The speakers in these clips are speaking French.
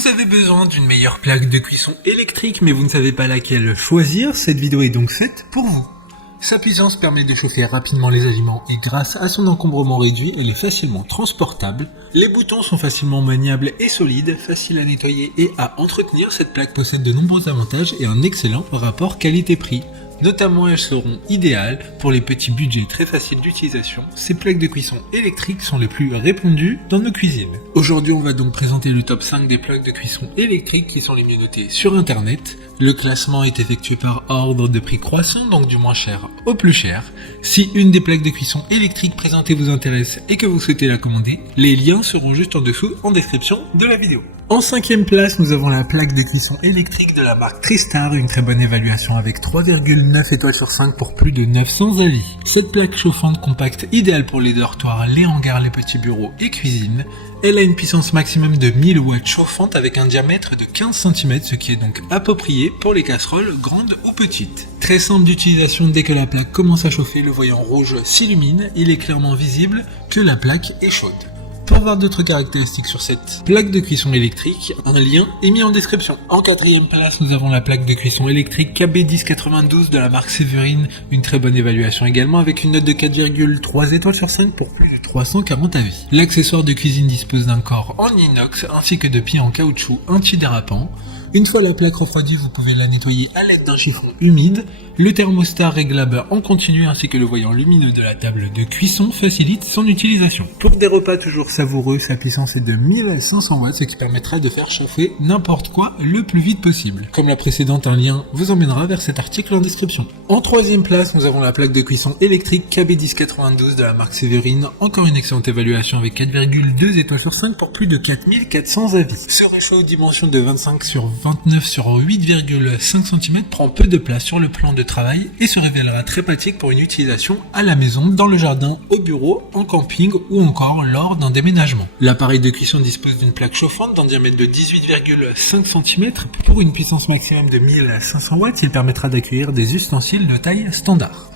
Vous avez besoin d'une meilleure plaque de cuisson électrique mais vous ne savez pas laquelle choisir, cette vidéo est donc faite pour vous. Sa puissance permet de chauffer rapidement les aliments et grâce à son encombrement réduit, elle est facilement transportable. Les boutons sont facilement maniables et solides, faciles à nettoyer et à entretenir. Cette plaque possède de nombreux avantages et un excellent rapport qualité-prix. Notamment, elles seront idéales pour les petits budgets très faciles d'utilisation. Ces plaques de cuisson électriques sont les plus répandues dans nos cuisines. Aujourd'hui, on va donc présenter le top 5 des plaques de cuisson électriques qui sont les mieux notées sur internet. Le classement est effectué par ordre de prix croissant, donc du moins cher au plus cher. Si une des plaques de cuisson électriques présentées vous intéresse et que vous souhaitez la commander, les liens seront juste en dessous en description de la vidéo. En 5e place, nous avons la plaque de cuisson électrique de la marque Tristar, une très bonne évaluation avec 3,9 étoiles sur 5 pour plus de 900 avis. Cette plaque chauffante compacte idéale pour les dortoirs, les hangars, les petits bureaux et cuisines. Elle a une puissance maximum de 1000 watts chauffante avec un diamètre de 15 cm, ce qui est donc approprié pour les casseroles grandes ou petites. Très simple d'utilisation, dès que la plaque commence à chauffer, le voyant rouge s'illumine, il est clairement visible que la plaque est chaude. Pour voir d'autres caractéristiques sur cette plaque de cuisson électrique, un lien est mis en description. En 4e place, nous avons la plaque de cuisson électrique KB1092 de la marque Séverine, une très bonne évaluation également avec une note de 4,3 étoiles sur 5 pour plus de 340 avis. L'accessoire de cuisine dispose d'un corps en inox ainsi que de pieds en caoutchouc antidérapants. Une fois la plaque refroidie, vous pouvez la nettoyer à l'aide d'un chiffon humide. Le thermostat réglable en continu ainsi que le voyant lumineux de la table de cuisson facilite son utilisation. Pour des repas toujours savoureux, sa puissance est de 1500 watts, ce qui permettra de faire chauffer n'importe quoi le plus vite possible. Comme la précédente, un lien vous emmènera vers cet article en description. En 3e place, nous avons la plaque de cuisson électrique KB1092 de la marque Séverine, encore une excellente évaluation avec 4,2 étoiles sur 5 pour plus de 4400 avis. Ce réchaud dimension de 25 sur 29 sur 8,5 cm prend peu de place sur le plan de travail et se révélera très pratique pour une utilisation à la maison, dans le jardin, au bureau, en camping ou encore lors d'un déménagement. L'appareil de cuisson dispose d'une plaque chauffante d'un diamètre de 18,5 cm. Pour une puissance maximum de 1500 watts, il permettra d'accueillir des ustensiles de taille standard.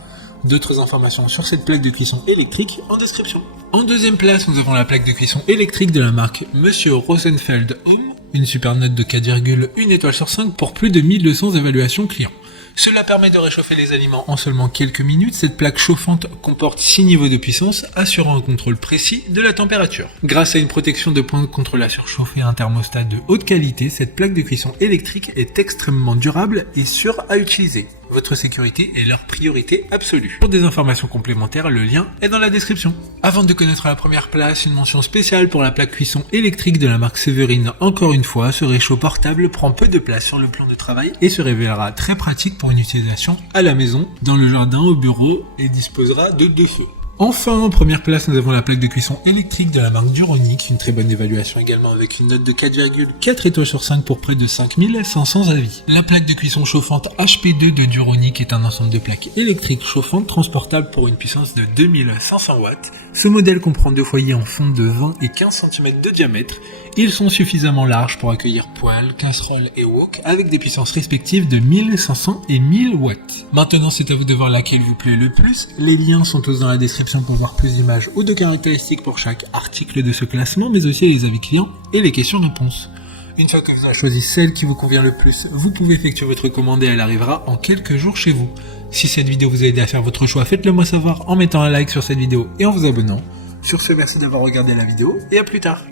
D'autres informations sur cette plaque de cuisson électrique en description. En 2e place, nous avons la plaque de cuisson électrique de la marque Monsieur Rosenfeld Home, une super note de 4,1 étoiles sur 5 pour plus de 1200 évaluations clients. Cela permet de réchauffer les aliments en seulement quelques minutes. Cette plaque chauffante comporte 6 niveaux de puissance, assurant un contrôle précis de la température. Grâce à une protection de pointe contre la surchauffe et un thermostat de haute qualité, cette plaque de cuisson électrique est extrêmement durable et sûre à utiliser. Votre sécurité est leur priorité absolue. Pour des informations complémentaires, le lien est dans la description. Avant de connaître la première place, une mention spéciale pour la plaque cuisson électrique de la marque Séverine. Encore une fois, ce réchaud portable prend peu de place sur le plan de travail et se révélera très pratique pour une utilisation à la maison, dans le jardin, au bureau et disposera de 2 feux. Enfin, en première place, nous avons la plaque de cuisson électrique de la marque Duronic, une très bonne évaluation également avec une note de 4,4 étoiles sur 5 pour près de 5500 avis. La plaque de cuisson chauffante HP2 de Duronic est un ensemble de plaques électriques chauffantes transportables pour une puissance de 2500 watts. Ce modèle comprend 2 foyers en fonte de 20 et 15 cm de diamètre. Ils sont suffisamment larges pour accueillir poêles, casseroles et wok avec des puissances respectives de 1500 et 1000 watts. Maintenant, c'est à vous de voir laquelle vous plaît le plus. Les liens sont tous dans la description pour voir plus d'images ou de caractéristiques pour chaque article de ce classement, mais aussi les avis clients et les questions-réponses. Une fois que vous avez choisi celle qui vous convient le plus, vous pouvez effectuer votre commande et elle arrivera en quelques jours chez vous. Si cette vidéo vous a aidé à faire votre choix, faites-le moi savoir en mettant un like sur cette vidéo et en vous abonnant. Sur ce, merci d'avoir regardé la vidéo et à plus tard.